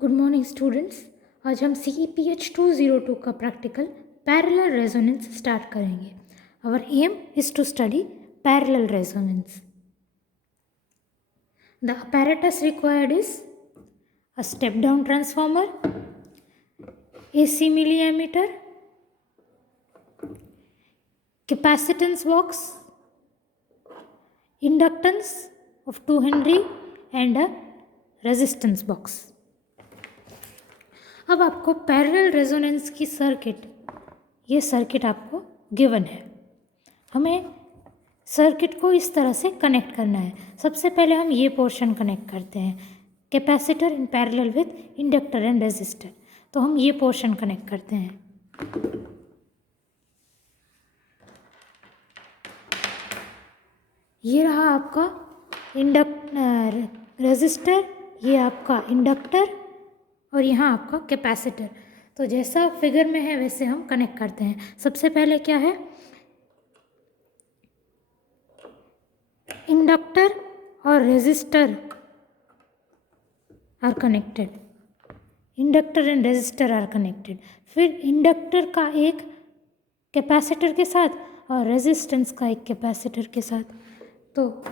Good morning students. आज हम CEPH 202 का प्रैक्टिकल पैरेलल रेजोनेंस स्टार्ट करेंगे। Our aim is to study parallel resonance. The apparatus required is a step down transformer, AC milliammeter, capacitance box, inductance of 2 Henry and a resistance box. अब आपको parallel resonance की ये circuit आपको given है। हमें circuit को इस तरह से कनेक्ट करना है। सबसे पहले हम ये पोर्शन कनेक्ट करते हैं, capacitor in parallel with inductor and resistor. तो हम ये पोर्शन कनेक्ट करते हैं। ये रहा आपका रेजिस्टर, ये आपका इंडक्टर और यहाँ आपका कैपेसिटर। तो जैसा फिगर में है वैसे हम कनेक्ट करते हैं। सबसे पहले क्या है, इंडक्टर और resistor are connected, inductor and resistor are connected. फिर इंडक्टर का एक कैपेसिटर के साथ और रेजिस्टेंस का एक कैपेसिटर के साथ। तो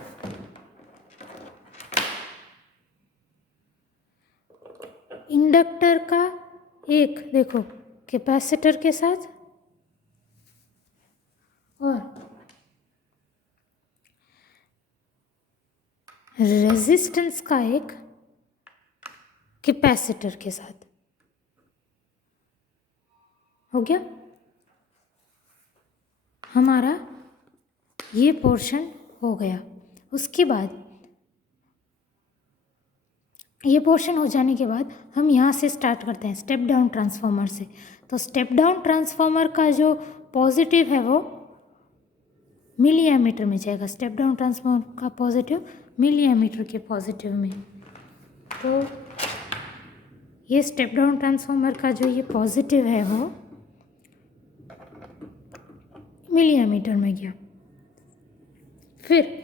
इंडक्टर का एक देखो कैपेसिटर के साथ और रेजिस्टेंस का एक कैपेसिटर के साथ। हो गया हमारा ये पोर्शन हो गया। उसके बाद ये पोर्शन हो जाने के बाद हम यहाँ से स्टार्ट करते हैं स्टेप डाउन ट्रांसफार्मर से। तो स्टेप डाउन ट्रांसफार्मर का जो पॉजिटिव है वो मिली एमीटर में जाएगा। स्टेप डाउन ट्रांसफार्मर का पॉजिटिव मिली एमीटर के पॉजिटिव में। तो ये स्टेप डाउन ट्रांसफार्मर का जो ये पॉजिटिव है वो मिली एमीटर में गया। फिर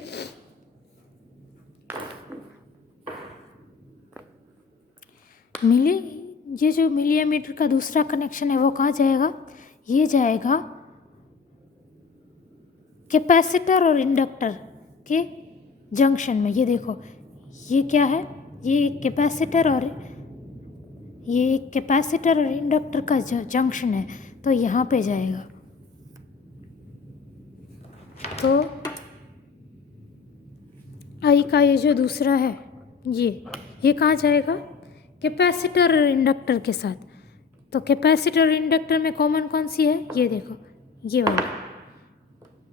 ये जो मिली एमीटर का दूसरा कनेक्शन है वो कहाँ जाएगा, ये जाएगा कैपेसिटर और इंडक्टर के जंक्शन में। ये देखो ये क्या है, ये कैपेसिटर और इंडक्टर का जंक्शन है। तो यहाँ पे जाएगा। तो आई का ये जो दूसरा है ये कहाँ जाएगा, कैपेसिटर और इंडक्टर के साथ। तो कैपेसिटर और इंडक्टर में कॉमन कौन सी है, ये देखो ये वाली,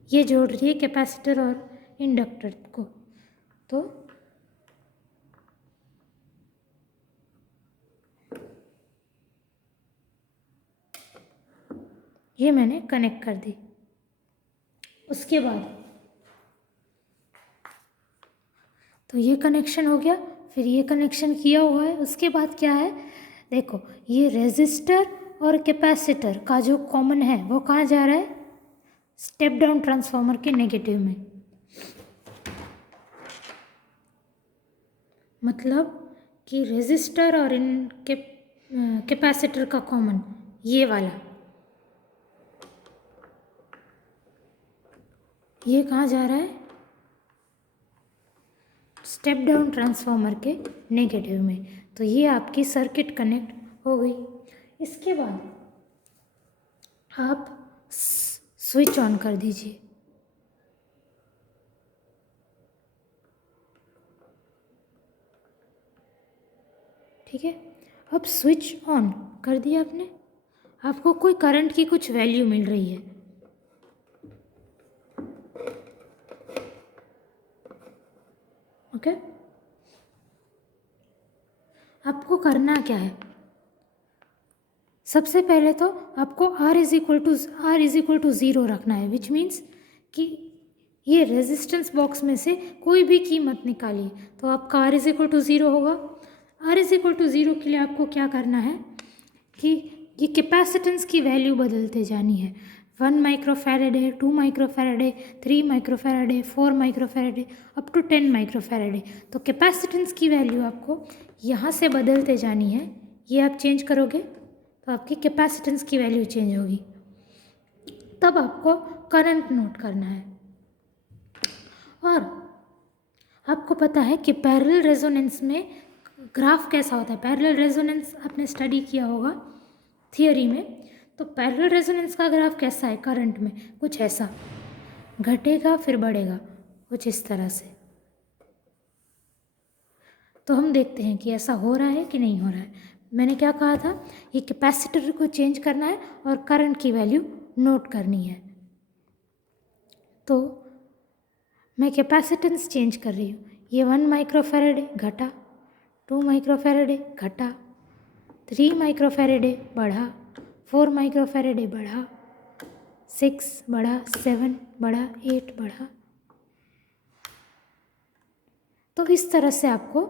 ये जोड़ रही है कैपेसिटर और इंडक्टर को। तो ये मैंने कनेक्ट कर दी। उसके बाद तो ये कनेक्शन हो गया। फिर ये कनेक्शन किया हुआ है। उसके बाद क्या है, देखो ये रेजिस्टर और कैपेसिटर का जो कॉमन है वो कहाँ जा रहा है, स्टेप डाउन ट्रांसफार्मर के नेगेटिव में। मतलब कि रेजिस्टर और कैपेसिटर का कॉमन ये वाला, ये कहाँ जा रहा है, स्टेप डाउन ट्रांसफार्मर के नेगेटिव में। तो ये आपकी सर्किट कनेक्ट हो गई। इसके बाद आप स्विच ऑन कर दीजिए। ठीक है, अब स्विच ऑन कर दिया आपने, आपको कोई करंट की कुछ वैल्यू मिल रही है। ओके, आपको करना क्या है, सबसे पहले तो आपको R इज इक्वल टू 0 रखना है। विच मीन्स कि ये रेजिस्टेंस बॉक्स में से कोई भी कीमत निकालिए तो आपका R इज इक्वल टू 0 होगा। R इज इक्वल टू 0 के लिए आपको क्या करना है कि ये कैपेसिटेंस की वैल्यू बदलते जानी है। 1 माइक्रोफैरेड है, 2 माइक्रोफैरेड है, 3 माइक्रोफैरेड है, 4 माइक्रोफैरेड है, अप टू 10 माइक्रोफैरेड है। तो कैपेसिटेंस की वैल्यू आपको यहाँ से बदलते जानी है ये आप चेंज करोगे तो आपकी कैपेसिटेंस की वैल्यू चेंज होगी। तब आपको करंट नोट करना है। और आपको पता है कि पैरेलल रेजोनेंस में ग्राफ कैसा होता है। पैरेलल रेजोनेंस आपने स्टडी किया होगा थियोरी में। तो पैरेलल रेजोनेंस का ग्राफ कैसा है करंट में, कुछ ऐसा, घटेगा फिर बढ़ेगा, कुछ इस तरह से। तो हम देखते हैं कि ऐसा हो रहा है कि नहीं हो रहा है। मैंने क्या कहा था, ये कैपेसिटर को चेंज करना है और करंट की वैल्यू नोट करनी है। तो मैं कैपेसिटेंस चेंज कर रही हूँ। ये 1 माइक्रोफैरेड घटा, 2 माइक्रोफैरेड घटा, 3 माइक्रोफैरेड बढ़ा, 4 माइक्रोफैरेड बढ़ा, 6 बढ़ा, 7 बढ़ा, 8 बढ़ा। तो इस तरह से आपको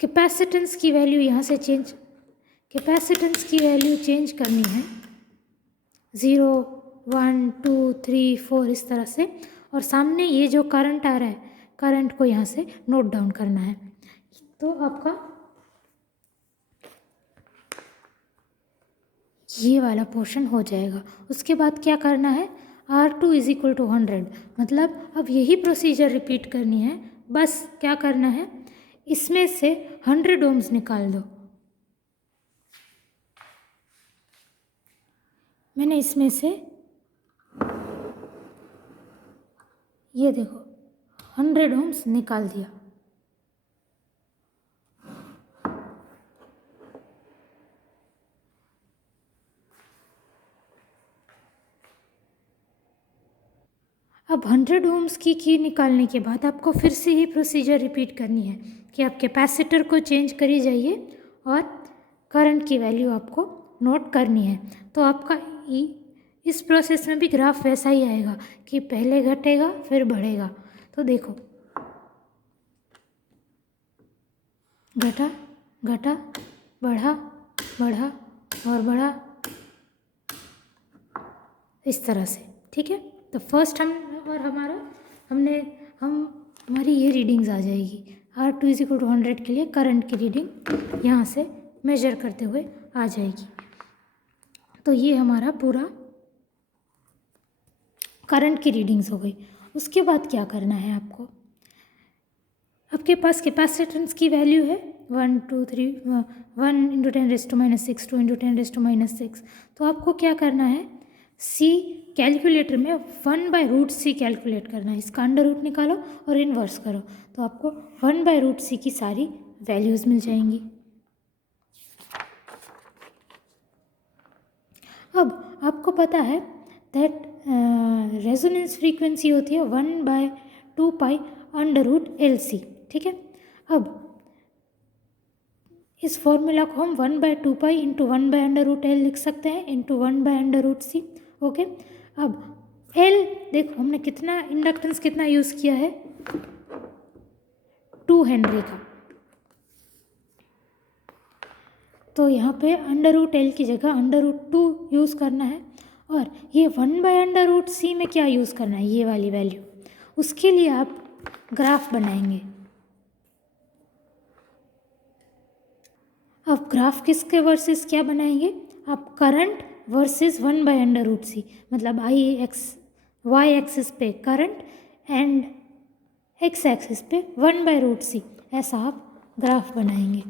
कैपेसिटेंस की वैल्यू यहाँ से कैपेसिटेंस की वैल्यू चेंज करनी है 0, 1, 2, 3, 4 इस तरह से। और सामने ये जो करंट आ रहा है, करंट को यहाँ से नोट डाउन करना है। तो आपका ये वाला पोर्शन हो जाएगा। उसके बाद क्या करना है, R2 इज इक्वल टू 100, मतलब अब यही प्रोसीजर रिपीट करनी है। बस क्या करना है, इसमें से 100 ओम्स निकाल दो। मैंने इसमें से ये देखो 100 ओम्स निकाल दिया। अब 100 ओम्स की निकालने के बाद आपको फिर से ही प्रोसीजर रिपीट करनी है कि आप कैपेसिटर को चेंज करी जाइए और करंट की वैल्यू आपको नोट करनी है। तो आपका इस प्रोसेस में भी ग्राफ वैसा ही आएगा कि पहले घटेगा फिर बढ़ेगा। तो देखो घटा घटा, बढ़ा बढ़ा और बढ़ा, इस तरह से। ठीक है, तो फर्स्ट हमारी ये रीडिंग्स आ जाएगी। R2 इज इक्वल टू 100 के लिए करंट की रीडिंग यहाँ से मेजर करते हुए आ जाएगी। तो ये हमारा पूरा करंट की रीडिंग्स हो गई। उसके बाद क्या करना है आपको, आपके पास कैपेसिटेंस की वैल्यू है 1, 2, 3, 1 × 10⁻⁶, 2 × 10⁻⁶। तो आपको क्या करना है, C कैलकुलेटर में 1/√C कैलकुलेट करना है। इसका अंडर रूट निकालो और इन्वर्स करो, तो आपको 1/√C की सारी वैल्यूज़ मिल जाएंगी। अब आपको पता है दैट रेजोनेंस फ्रीक्वेंसी होती है 1/2π √LC। ठीक है, अब इस फॉर्मूला को हम 1/2π × 1/√L लिख सकते हैं इंटू 1/√C। ओके, अब L देखो हमने कितना इंडक्टेंस कितना यूज़ किया है, 2 हेनरी का। तो यहाँ पे √L की जगह √2 यूज़ करना है। और ये 1/√C में क्या यूज़ करना है, ये वाली वैल्यू। उसके लिए आप ग्राफ बनाएंगे। अब ग्राफ किसके वर्सेस क्या बनाएंगे, आप करंट वर्सेस 1/√C, मतलब y एक्सिस पे करंट एंड x एक्सिस पे 1/√C, ऐसा आप ग्राफ बनाएंगे।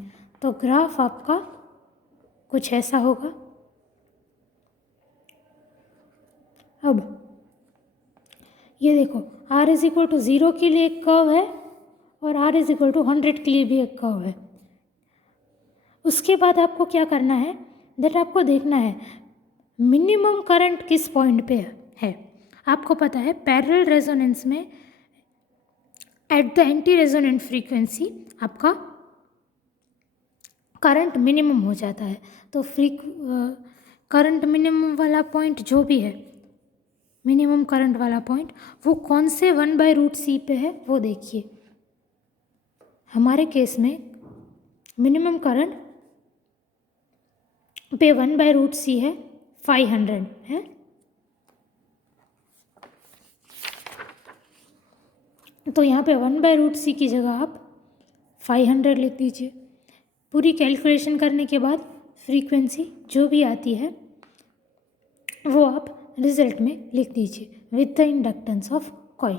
तो ग्राफ आपका कुछ ऐसा होगा। अब ये देखो r इज इक्वल टू 0 के लिए एक कर्व है और r इज इक्वल टू 100 के लिए भी एक कर्व है। उसके बाद आपको क्या करना है, दैट आपको देखना है मिनिमम करंट किस पॉइंट पे है। आपको पता है पैरेलल रेजोनेंस में at the anti resonant frequency आपका करंट मिनिमम हो जाता है। तो करंट मिनिमम वाला पॉइंट जो भी है, मिनिमम करंट वाला पॉइंट, वो कौन से 1/√C पे है वो देखिए। हमारे केस में मिनिमम करंट पे 1/√C है 500 है। तो यहाँ पे 1/√C की जगह आप 500 लिख दीजिए। पूरी कैलकुलेशन करने के बाद फ्रीक्वेंसी जो भी आती है वो आप रिजल्ट में लिख दीजिए with the inductance of coil.